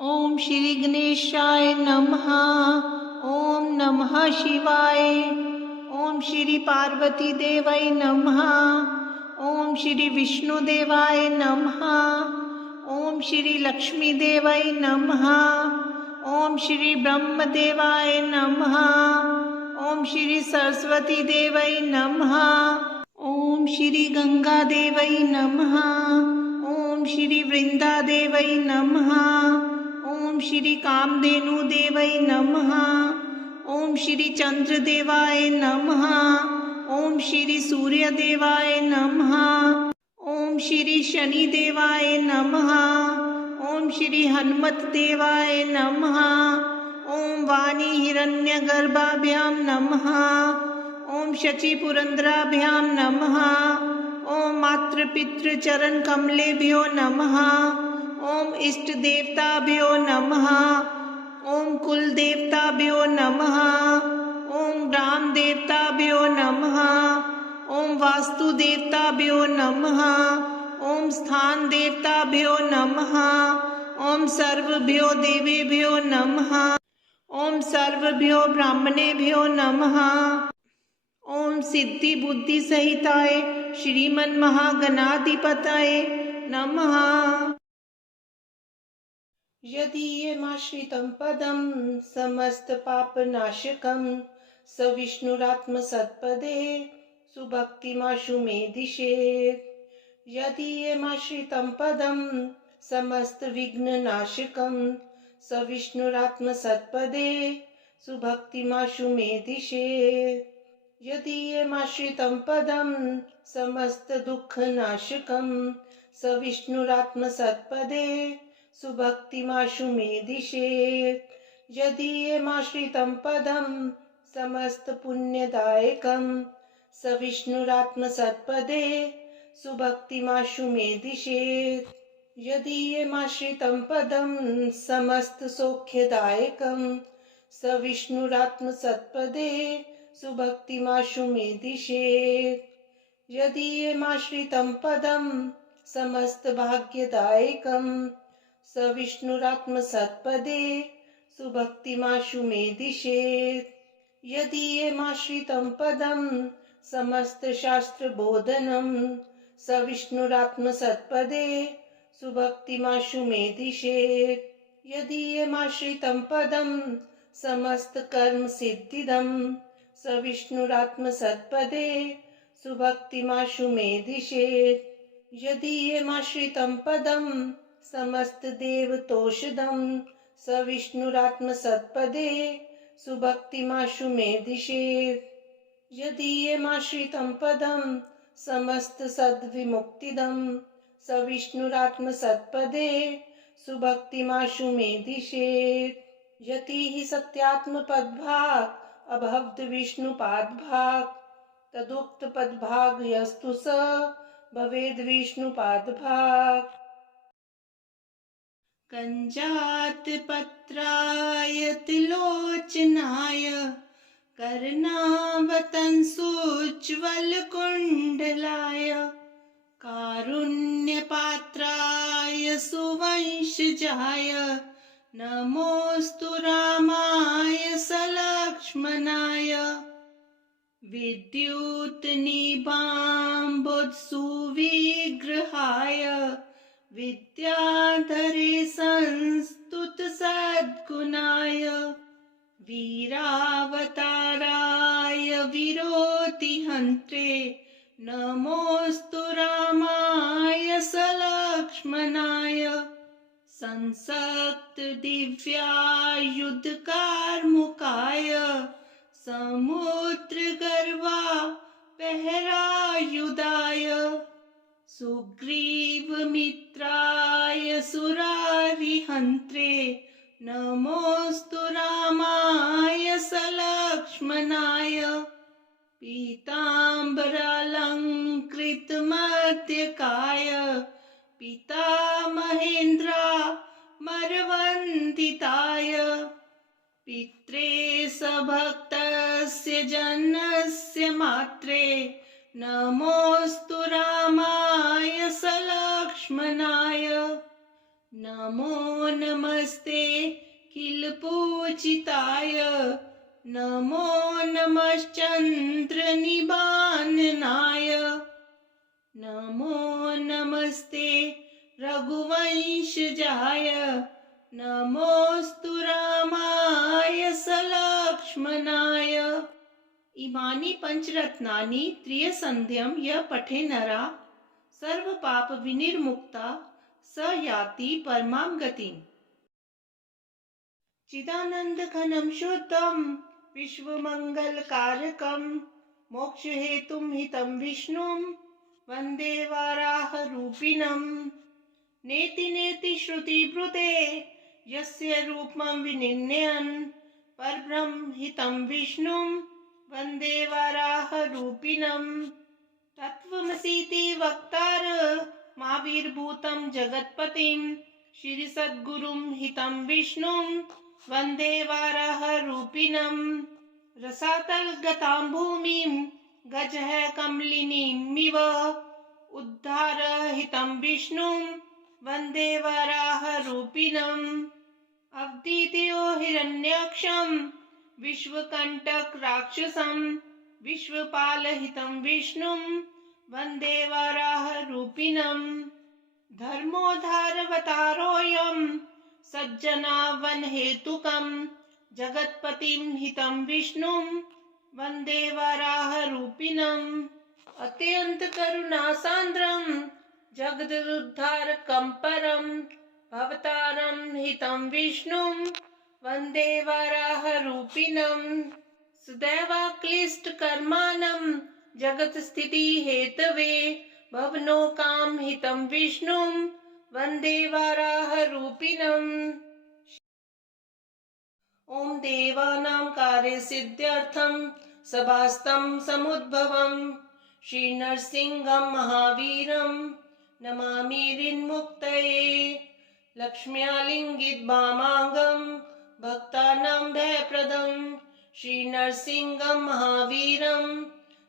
ओम श्री गणेशाय नमः। ओम नमः शिवाय। ओम श्री पार्वती देवाय नमः। ओम श्री विष्णु देवाय नमः। ओम श्री लक्ष्मी देवाय नमः। ओम श्री ब्रह्म देवाय नमः। ओम श्री सरस्वती देवाय नमः। ओम श्री गंगा देवाय नमः। ओम श्री वृंदा देवाय नमः। ओम श्री कामधेनु देवाय नमः। ओम श्री चंद्र देवाय नमः। ओम श्री सूर्य देवाय नमः। ओम श्री शनि देवाय नमः। ओम श्री हनुमत देवाय नमः। ओम वाणी हिरण्यगर्भाभ्यां नमः। ओम शची पुरंदराभ्यां नमः। ओम मातृपितृ चरण कमलेभ्यो नमः। ओम इष्ट देवताभ्यो नमः। ओम कुल देवताभ्यो नमः। ओम ग्राम देवताभ्यो नमः। ओम वास्तु देवताभ्यो नमः। ओम स्थान देवताभ्यो नमः। ओम सर्वभ्यो देवेभ्यो नमः। ओम सर्वभ्यो ब्राह्मणेभ्यो नमः। ओम सिद्धि बुद्धि सहिताय श्रीमन् महागणाधिपतये नमः। यदीयमाश्रितं पदं समस्तपापनाशकं सविष्णुरात्मसत्पदे सुभक्तिमाशु मे दिशेत्। यदीयमाश्रितं पदं समस्तविघ्ननाशकं सविष्णुरात्मसत्पदे सुभक्तिमाशु मे दिशेत्। यदीयमाश्रितं पदं समस्तदुःखनाशकं सविष्णुरात्मसत्पदे सुभक्तिमाशु मे दिशेत्। यदीयमाश्रितं पदं समस्तपुण्यदायकं सविष्णुरात्मसत्पदे सुभक्तिमाशु मे दिशेत्। यदीयमाश्रितं पदं समस्तसौख्यदायकं सविष्णुरात्मसत्पदे सुभक्तिमाशु मे दिशेत्। यदीयमाश्रितं पदं समस्तभाग्यदायकं सविष्णुरात्मसत्पदे सुभक्तिमाशु मे दिशेत्। यदीयमाश्रितं पदं समस्तशास्त्रबोधनं सविष्णुरात्मसत्पदे सुभक्तिमाशु मे दिशेत्। यदीयमाश्रितं पदं समस्तकर्मसिद्धिदं सविष्णुरात्मसत्पदे सुभक्तिमाशु मे दिशेत्। यदीयमाश्रितं पदं समस्तदेवतोषधं सविष्णुरात्मसत्पदे सुभक्तिमाशु मे दिशेत्। यदीयमाश्रितं पदं समस्तसद्विमुक्तिदं सविष्णुरात्मसत्पदे सुभक्तिमाशु मे दिशेत्। यतिः सत्यात्मपदभाक् अभवद्विष्णुपादभाक् तदुक्तपदभाग यस्तु स भवेद्विष्णुपादभाक्। कञ्जातपत्राय त्रिलोचनाय कर्णावतंसोज्ज्वलकुण्डलाय कारुण्यपात्राय सुवंशजाय नमोऽस्तु रामाय सलक्ष्मणाय। विद्युत्निभाम्बुधसुविग्रहाय विद्याधरे संस्तुतसद्गुणाय वीरावताराय विरोतिहन्त्रे नमोऽस्तु रामाय सलक्ष्मणाय। संसक्तदिव्यायुधकार्मुकाय समुद्रगर्वापहरायुधाय सुग्रीवमित्राय सुरारिहन्त्रे नमोऽस्तु रामाय सलक्ष्मणाय। पीताम्बरालङ्कृतमध्यकाय पितामहेन्द्रामरवन्दिताय पित्रे सभक्तस्य जनस्य मात्रे नमोऽस्तु रामाय सलक्ष्मणाय। नमो नमस्ते किलपूजिताय नमो नमश्चन्द्रनिबाननाय नमो नमस्ते रघुवंशजाय नमोस्तु रामाय सलक्ष्मणाय। इमानि पंचरत्नानि त्रियसन्ध्यं यः पठे नरा सर्व पाप विनिर्मुक्ता स याति परमां गतिम्। चिदानंद घनम शुद्धम विश्वमंगलकारकम मोक्ष हेतुम हितम विष्णुम वंदे वाराह रूपिणम। नेति नेति श्रुति ब्रुते यस्य रूपम विनिन्यन् परब्रह्म हितं विष्णुम वंदे वाराह रूपिणम। तत्त्वमसीति वक्तार महावीरभूतं जगत्पतिं श्री सद्गुरुं हितं विष्णुं वंदे वाराह रूपिणं। रसातल गतां भूमिं गजः कमलिनीमिव उद्धार हितं विष्णुं वंदे वाराह रूपिणम्। अवधीतयो हिरण्याक्षं विश्वकंटक राक्षसं विश्वपालहितं विष्णुं वंदे वाराह रूपिणम्। धर्मोद्धारवतारोऽयं सज्जनावन हेतुकं जगत्पतिं हितं विष्णुं वंदे वाराह रूपिणम्। अत्यंत करुणासान्द्रं जगदुद्धारकं परं भवतारं हितं विष्णुं वंदे वाराह रूपिणम्। सदैवाक्लिष्टकर्माणं जगत स्थिति हेतवे भवनोकां हितं विष्णुं वंदे वाराह रूपिणम्। ओम देवानां कार्यसिद्ध्यर्थं सभास्तं समुद्भवं श्री नरसिंहं महावीरं नमामि ऋन्मुक्तये। लक्ष्म्यालिङ्गित वामाङ्गं भक्तानां भयप्रदं श्री नरसिंहं महावीरं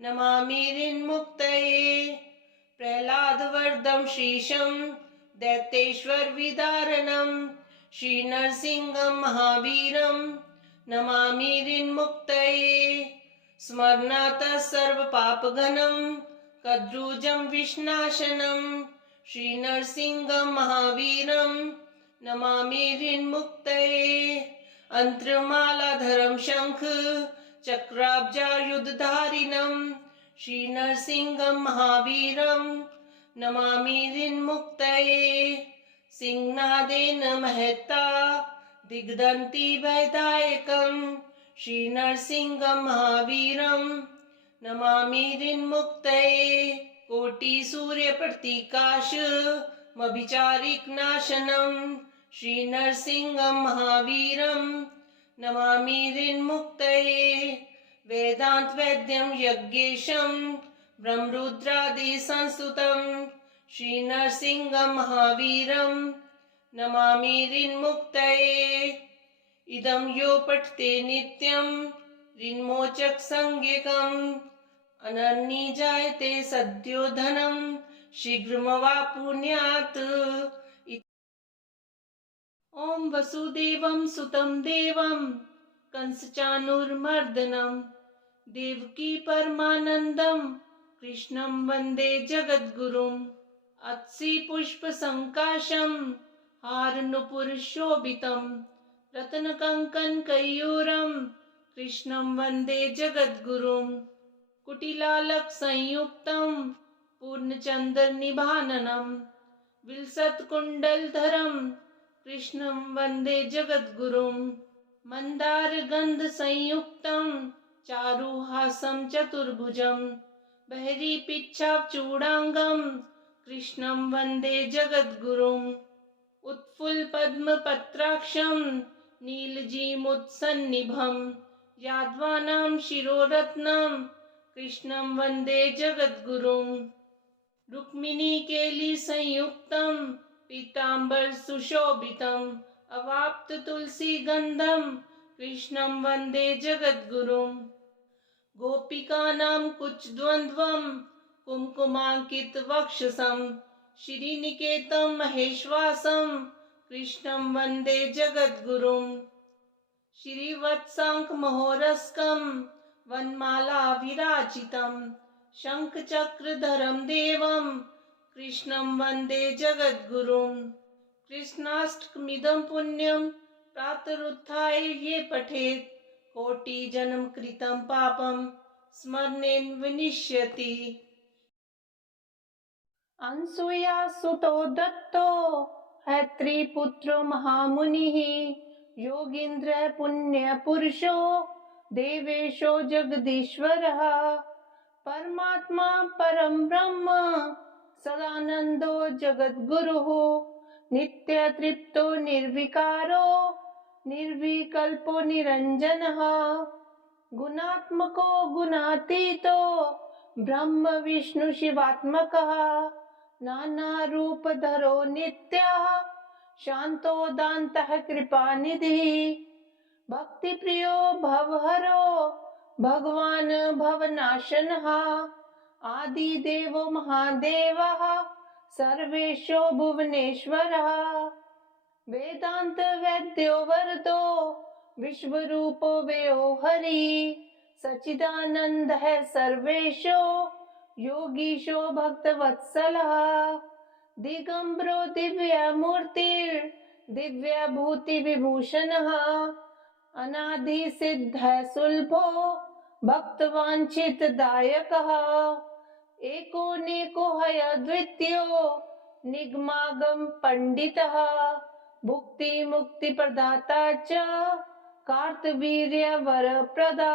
नमामि ऋन्मुक्तये। प्रह्लादवरदं श्रीशं दैत्येश्वर विदारणं श्री नरसिंहं महावीरं नमामि ऋन्मुक्तये। स्मरणातः सर्वपापघ्नं कद्रुजं विष्णाशनं श्री नरसिंहं महावीरं नमामि ऋन्मुक्तये। अंत्रमालाधरं शंख चक्राब्जायुधधारिणं श्री नरसिंहं महावीरं नमामि ऋन्मुक्तये। सिंहनादेन महता दिग्दन्ति भयदायकं श्री नरसिंहं महावीरं नमामि ऋन्मुक्तये। कोटि सूर्य प्रतीकाश मभिचारिकनाशनं श्री नरसिंहं महावीरं नमामि ऋन्मुक्तये। वेदांत वैद्यं यज्ञेशं ब्रह्मरुद्रादि संस्तुतं श्री नरसिंहं महावीरं नमामि ऋन्मुक्तये। इदं यो पठते नित्यं ऋन्मोचक संज्ञकम् अनन्यी जायते सद्यो धनं शीघ्रमवाप्नुयात्। ओम वसुदेवं सुतं देवं कंसचाणूरमर्दनं देवकी परमानन्दं कृष्णं वन्दे जगद्गुरुम्। अत्सि पुष्पसङ्काशं हारनूपुरशोभितं रत्नकङ्कणकैयूरं कृष्णं वन्दे जगद्गुरुम्। कुटिलालकसंयुक्तं पूर्णचन्द्रनिभाननं विलसत्कुण्डलधरं कृष्णं वन्दे जगद्गुरुम्। मन्दारगन्धसंयुक्तं चारुहासं चतुर्भुजं बहिरीपिच्छाचूडाङ्गं कृष्णं वन्दे जगद्गुरुम्। उत्फुल्लपद्मपत्राक्षं नीलजीमुत्सन्निभं यादवानां शिरोरत्नं कृष्णं वन्दे जगद्गुरुम्। रुक्मिणीकेलिसंयुक्तं पीताम्बर सुशोभितम् अवाप्त तुलसीगन्धं कृष्णं वन्दे जगद्गुरुम्। गोपिकानां कुचद्वन्द्वं कुङ्कुमाङ्कितवक्षसं श्रीनिकेतं महेश्वासं कृष्णं वन्दे जगद्गुरुं। श्रीवत्साङ्कमहोरस्कं वनमालाविराजितं शङ्खचक्रधरं देवं कृष्णं वन्दे जगद्गुरुं। कृष्णाष्टकमिदं पुण्यं प्रातरुत्थाय ये पठेत् कोटिजन्मकृतं पापं स्मरणेन विनश्यति। अनसूया सुतो दत्तो हैत्रीपुत्रो महामुनिः योगीन्द्र पुण्यपुरुषो देवेशो जगदीश्वरः परमात्मा परं ब्रह्म सदानन्दो जगद्गुरुः नित्यतृप्तो निर्विकारो निर्विकल्पो निरञ्जनः गुणात्मको गुणातीतो ब्रह्म विष्णु शिवात्मकः नानारूपधरो नित्यः शान्तो दान्तः कृपानिधिः भक्तिप्रियो भवहरो भगवान् भवनाशनः आदिदेवो महादेवः सर्वेशो भुवनेश्वरः वेदांत वेद्यो वरदो विश्वरूपो वेयो हरि सच्चिदानंद है सर्वेशो योगीशो भक्तवत्सलः दिगंबरो दिव्य मूर्तिर् दिव्य भूति विभूषणः अनादि सिद्ध सुलभो भक्तवांछित दायकः एको नेको हय द्वितीयो निगमागम पंडितः भुक्ति मुक्ति प्रदाता च कार्तवीर्य वरप्रदा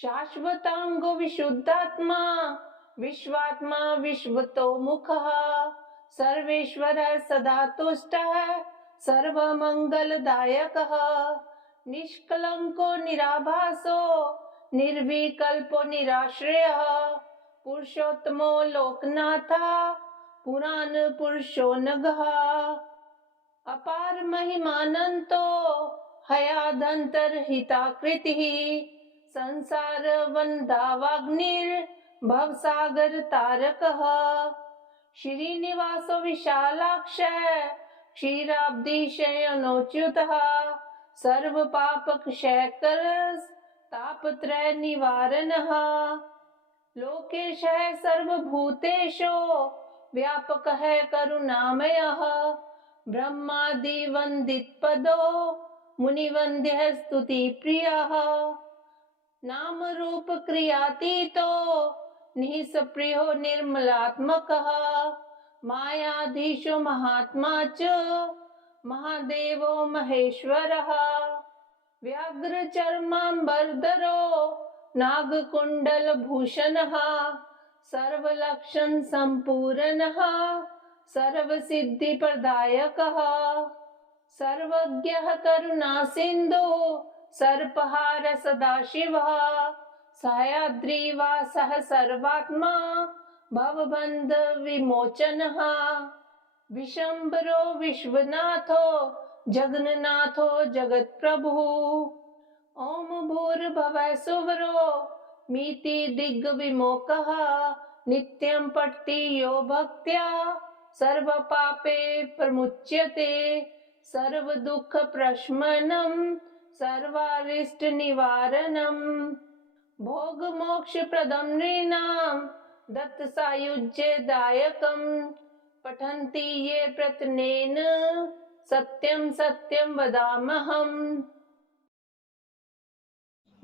शाश्वतांगो विशुद्धात्मा विश्वात्मा विश्वतोमुखः सर्वेश्वरः सदा तुष्टः सर्वमंगलदायकः निष्कलंको निराभासो निर्विकल्पो निराश्रयः पुरुषोत्तमो लोकनाथः पुराण पुरुषो नघः अपार महिमानंतो हयादंतरहिताकृतिः संसार वन्दावाग्निर् भवसागर तारकः श्रीनिवासो विशालाक्ष क्षीराब्धि शयनोच्युतः सर्वपापक्षयकर तापत्रय निवारणः लोकेशः सर्वभूतेषु व्यापकः करुणामयः ब्रह्मादि वंदित पदो मुनिवन्द्यः स्तुति प्रियः नाम रूप क्रियातीतो निःस्पृहो निर्मलात्मकः मायाधीशो महात्मा च महादेवो महेश्वरः व्याघ्रचर्माम्बरधरो नागकुण्डलभूषणः सर्वलक्षण संपूर्णः सर्वसिद्धिप्रदायकः सर्वज्ञः करुणासिन्धो सर्पहार सदाशिवः सह्याद्रिवासः सर्वात्मा भवबन्ध विमोचनः विशम्बरो विश्वनाथो जगन्नाथो जगत्प्रभुः ओम भूर्भुवः सुवरो मीति दिग्विमोकः नित्यं पठति यो भक्त्या सर्वपापे प्रमुच्यते सर्वदुःखप्रशमनं सर्वारिष्टनिवारणं भोगमोक्षप्रदं नृणां दत्तसायुज्यदायकं पठन्ति ये प्रयत्नेन सत्यं सत्यं वदाम्यहम्।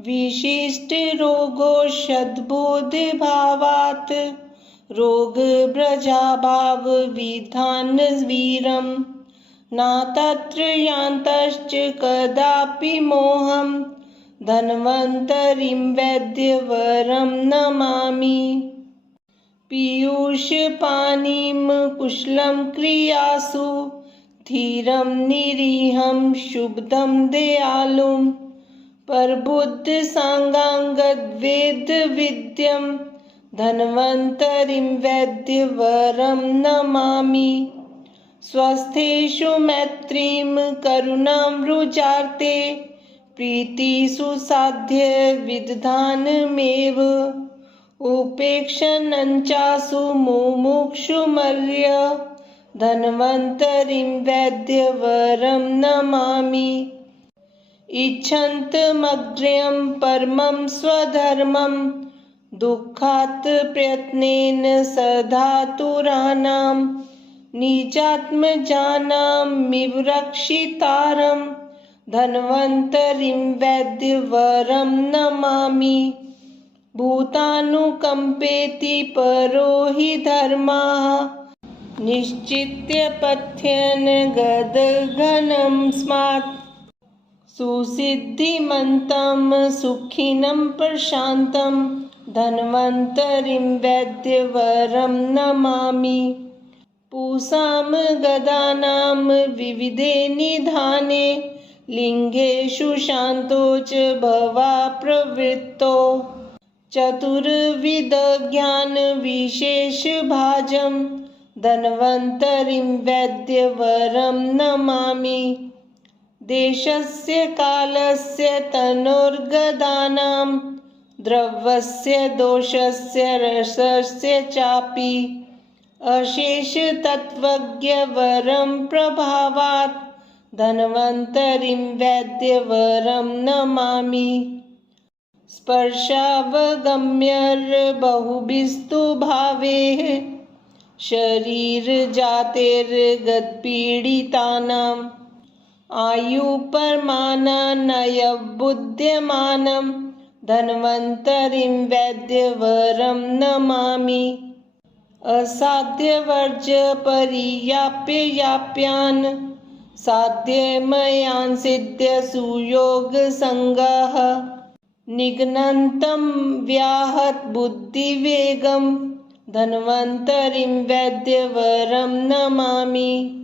विशिष्ट रोगोषधबोध भावात् रोग ब्रजाभाव विधान वीरम न तत्र यान्तश्च कदापि मोहं धन्वन्तरिं वैद्यवरं नमामि पीयूषपाणिं कुशलं क्रियासु धीरं निरीहं शुभदं दयालुं परबुद्ध सांगांगद्वेद विद्यं धन्वन्तरिं वैद्यवरं नमामि स्वस्थेषु मैत्रीं करुणां रुजार्ते प्रीतिषु साध्य विदधानमेव उपेक्षणञ्चासु मुमुक्षुमर्य धन्वन्तरिं वैद्यवरं नमामि। इच्छन्तमग्र्यं परमं स्वधर्मं दुःखात् प्रयत्नेन सधातुराणां निजात्मजानामिव रक्षितारं धन्वन्तरिं वैद्यवरं नमामि। भूतानुकम्पेति परो हि धर्माः निश्चित्य पथ्यन् गदघनं स्मात् सुसिद्धिमन्तं सुखिनं प्रशान्तं धन्वन्तरिं वैद्यवरं नमामि। पूषां गदानां विविधे निधाने लिङ्गेषु शान्तो च भवा प्रवृत्तो चतुर्विधज्ञानविशेषभाजं धन्वन्तरिं वैद्यवरं नमामि। देशस्य कालस्य तनोर्गदानां द्रव्यस्य दोषस्य रसस्य चापि अशेषतत्त्वज्ञवरं प्रभावात् धन्वन्तरिं वैद्यवरं नमामि। स्पर्शावगम्यर्बहुभिस्तु भावैः शरीरजातेर्गतपीडितानाम् आयुपर्माणान्नयबुध्यमानं धन्वन्तरिं वैद्यवरं नमामि। असाध्यवर्जपर्याप्यान् साध्यमयान् सिद्ध्य सुयोगसङ्गः निघ्नन्तं व्याहतबुद्धिवेगं धन्वन्तरिं वैद्यवरं नमामि।